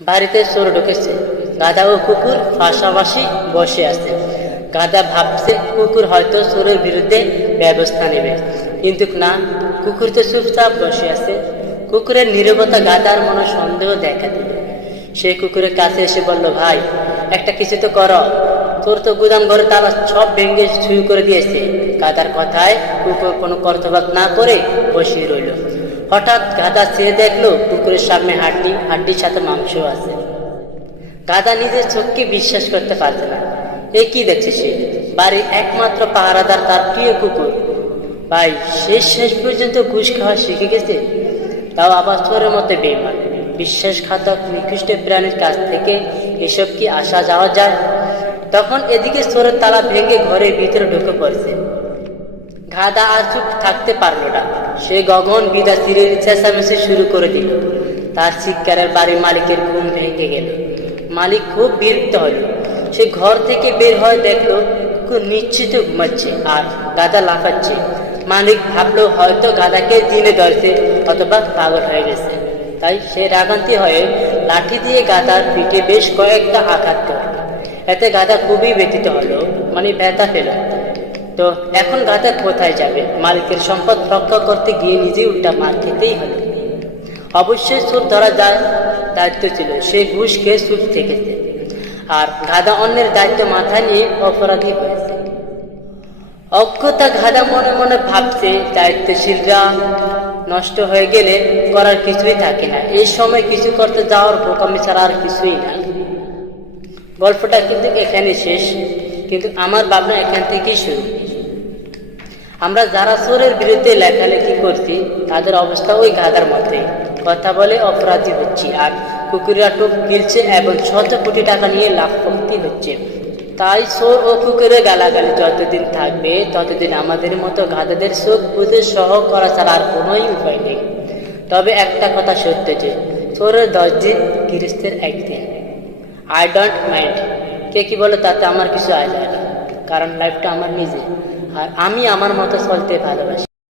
বাড়িতে চোর ঢুকেছে। গাধা ও কুকুর পাশাপাশি বসে আছে। গাধা ভাবছে কুকুর হয়তো চোরের বিরুদ্ধে ব্যবস্থা নেবে। কিন্তু না, কুকুর তো চুপচাপ বসে আছে। কুকুরের নীরবতা গাধার মনে সন্দেহ দেখা দিল। সে কুকুরের কাছে এসে বলল, ভাই, একটা কিছু তো করো। তোর তো গুদাম ঘরে তালা সব ভেঙে শুরু করে দিয়েছে। গাধার কথায় কুকুর কোনো কর্তব্য না করে বসিয়ে রইল। হঠাৎ গাদা চেয়ে দেখল কুকুরের সামনে হাড্ডি, হাড্ডির সাথে মাংস আছে। গাদা নিজের চোখকে বিশ্বাস করতে পারছে না। এ কি দেখছে সে? বাড়ির একমাত্র পাহারাদার তার প্রিয় কুকুর। ভাই, শেষ শেষ পর্যন্ত ঘুষ খাওয়া শিখে গেছে? তাও আবার চোরের মতো বেমান বিশ্বাসঘাতক, নিকৃষ্ট প্রাণীর কাছ থেকে এসব কি আসা যাওয়া যায়? তখন এদিকে চোরের তালা ভেঙে ঘরের ভিতরে ঢুকে পড়ছে। গাধা আর চুপ থাকতে পারল না। সে গগন বিদা তীরে চেঁচামেচি শুরু করে দিল। তার চিৎকারের বাড়ির মালিকের ঘুম ভেঙে গেল। মালিক খুব বিরক্ত হলো। সে ঘর থেকে বের হয়ে দেখল কুকুর নিশ্চিত ঘুমাচ্ছে আর গাধা লাফাচ্ছে। মালিক ভাবলো, হয়তো গাদাকে দিনে ধরছে অথবা পাগল হয়ে গেছে। তাই সে রাগান্তি হয়ে লাঠি দিয়ে গাধার পিঠে বেশ কয়েকটা আঘাত করল এতে গাধা খুবই ব্যথিত হলো মানে ব্যথা পেল। তো এখন গাধা কোথায় যাবে? মালিকের সম্পদ রক্ষা করতে গিয়ে নিজেই উল্টা মার খেতেই হবে। অবশ্যই সুদ ধরা যার দায়িত্ব ছিল, সে ঘুষ খেয়ে সুদ থেকেছে আর গাধা অন্যের দায়িত্ব মাথায় নিয়ে অপরাধী হয়েছে। অজ্ঞতা গাধা মনে মনে ভাবছে, দায়িত্বশীলরা নষ্ট হয়ে গেলে করার কিছুই থাকে না। এই সময় কিছু করতে যাওয়ার বোকামি ছাড়া আর কিছুই না। গল্পটা কিন্তু এখানে শেষ। কিন্তু আমার ভাবনা এখান থেকেই শুরু। আমরা যারা চোরের বিরুদ্ধে লেখালেখি করছি, তাদের অবস্থা ওই গাধার মধ্যে কথা বলে অপরাধী হচ্ছি আর কুকুরেরা টোপ গিলছে এবং শত কোটি টাকা নিয়ে লাভপক্তি হচ্ছে। তাই চোর ও কুকুরের গালাগালি যতদিন থাকবে, ততদিন আমাদের মতো গাধাদের চোখ বুঝে সহ করা ছাড়া আর কোনোই উপায় নেই। তবে একটা কথা সত্য যে চোরের দশ দিন গৃহস্থের একদিন। আই ডোন্ট মাইন্ড কে কি বলো তাতে আমার কিছু আয় যায় না। কারণ লাইফটা আমার নিজে আর আমি আমার মতো চলতে ভালোবাসি।